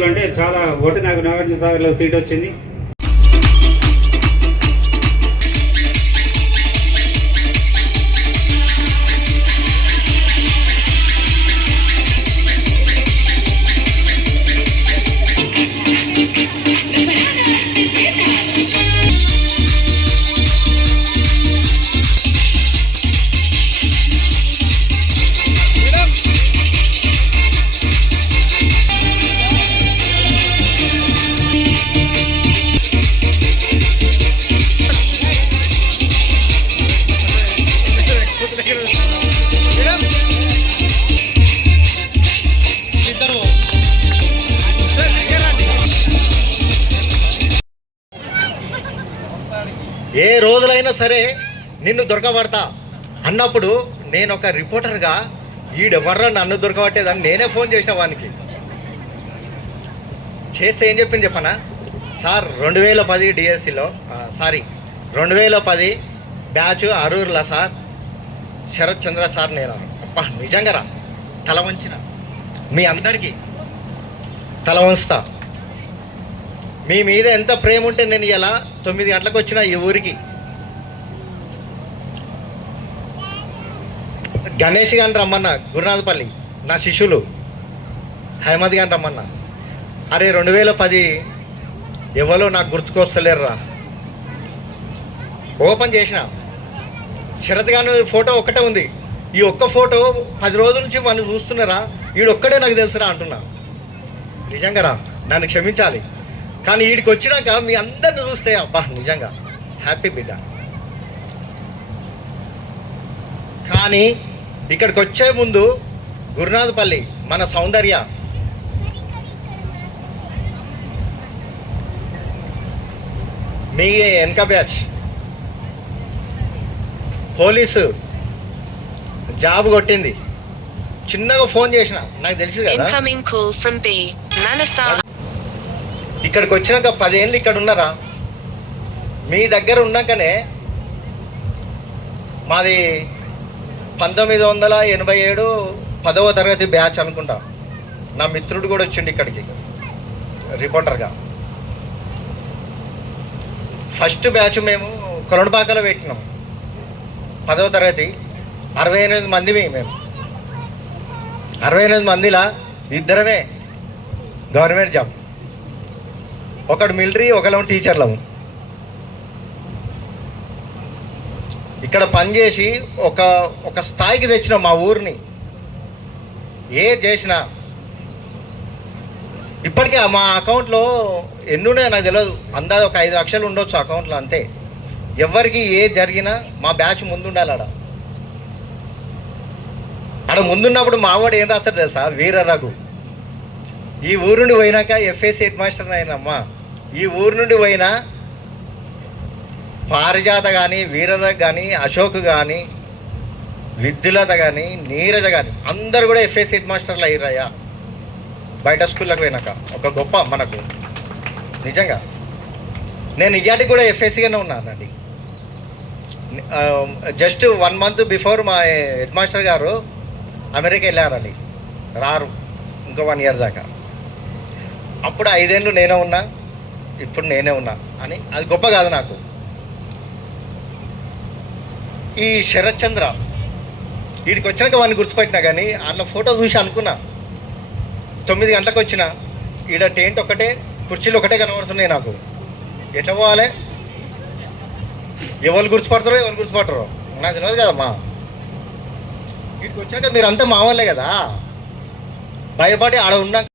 School అంటే చాలా vote నాకు నాగార్జున సాగర్లో సీట్ వచ్చింది. ఏ రోజులైనా సరే నిన్ను దొరకబడతా అన్నప్పుడు నేను ఒక రిపోర్టర్గా ఈడెవర్రా నన్ను దొరకబట్టేదని నేనే ఫోన్ చేసిన వానికి. చేస్తే ఏం చెప్పింది చెప్పనా సార్, 2010 డిఎస్సిలో 2010 బ్యాచ్ అరూరులా సార్, శరత్ చంద్ర సార్ నేను. అబ్బా నిజంగా రా, తల వంచిన మీ అందరికీ తల వంచుతా. మీ మీద ఎంత ప్రేమ ఉంటే నేను ఇలా 9 గంటలకు వచ్చిన ఈ ఊరికి. గణేష్ గారిని రమ్మన్నా, గురునాథపల్లి నా శిష్యులు హైమద్ గారిని రమ్మన్నా. అరే 2010 ఎవరో నాకు గుర్తుకొస్తలేరురా. ఓపెన్ చేసిన శరత్ గారి ఫోటో ఒక్కటే ఉంది. ఈ ఒక్క ఫోటో 10 రోజుల నుంచి మనం చూస్తున్నారా, వీడొక్కడే నాకు తెలుసురా అంటున్నా. నిజంగా రా, నన్ను క్షమించాలి. కానీ వీడికి వచ్చినాక మీ అందరిని చూస్తే అబ్బా నిజంగా హ్యాపీ బిడ్డ. కానీ ఇక్కడికి వచ్చే ముందు గురునాథపల్లి మన సౌందర్య, మీ వెనక బ్యాచ్ పోలీసు జాబ్ కొట్టింది. చిన్నగా ఫోన్ చేసిన, నాకు తెలుసు కదా. ఇక్కడికి వచ్చినాక 10 ఏళ్ళు ఇక్కడ ఉన్నారా. మీ దగ్గర ఉన్నాకనే మాది 1987 10వ తరగతి బ్యాచ్ అనుకుంటా. నా మిత్రుడు కూడా వచ్చిండు ఇక్కడికి రిపోర్టర్గా. ఫస్ట్ బ్యాచ్ మేము కొలనుపాకలో పెట్టినాం 10వ తరగతి. 68 మంది మేము. 68 మందిలా 2 గవర్నమెంట్ జాబ్, ఒకడు మిలిటరీ, ఒకళ్ళం టీచర్లము. ఇక్కడ పనిచేసి ఒక స్థాయికి తెచ్చిన మా ఊరిని. ఏ చేసినా ఇప్పటికే మా అకౌంట్లో ఎన్నున్నాయో నాకు తెలియదు, అందాజ ఒక 5 లక్షలు ఉండొచ్చు అకౌంట్లో అంతే. ఎవరికి ఏ జరిగినా మా బ్యాచ్ ముందుండాలి. ఆడ ముందున్నప్పుడు మావాడు ఏం రాస్తాడు తెలుసా, వీర రఘు. ఈ ఊరు నుండి పోయినాక ఎఫ్ఎస్సి హెడ్ మాస్టర్ అయినమ్మా. ఈ ఊరు నుండి పోయిన పారిజాత కానీ, వీరరఘు కానీ, అశోక్ కానీ, విద్యులత కానీ, నీరజ కానీ అందరు కూడా ఎఫ్ఎస్సి హెడ్ మాస్టర్లు అయ్యారయ్యా బయట స్కూళ్ళకి పోయినాక. ఒక గొప్ప మనకు నిజంగా. నేను ఇయ్యాటికి కూడా ఎఫ్ఎస్సిగానే ఉన్నానండి. జస్ట్ 1 మంత్ బిఫోర్ మా హెడ్ మాస్టర్ గారు అమెరికా వెళ్ళారండి, రారు ఇంకో 1 ఇయర్ దాకా. అప్పుడు 5 ఏళ్ళు నేనే ఉన్నా, ఇప్పుడు నేనే ఉన్నా అని. అది గొప్ప కాదు నాకు. ఈ శరత్ చంద్ర వీడికి వచ్చినాక వాడిని గుర్తుపెట్టినా, కానీ అన్న ఫోటో చూసి అనుకున్నా. 9 గంటలకు వచ్చిన, ఈడ టెంట్ ఒకటే, కుర్చీలు ఒకటే కనబడుతున్నాయి నాకు. ఎట్లా పోవాలి, ఎవరు గుర్తుపడతారో ఎవరు గుర్తుపడతారో నాకు తెలియదు కదమ్మా. వీడికి వచ్చినాక మీరంతా మా వాళ్ళే కదా. భయపడి ఆడ ఉన్నా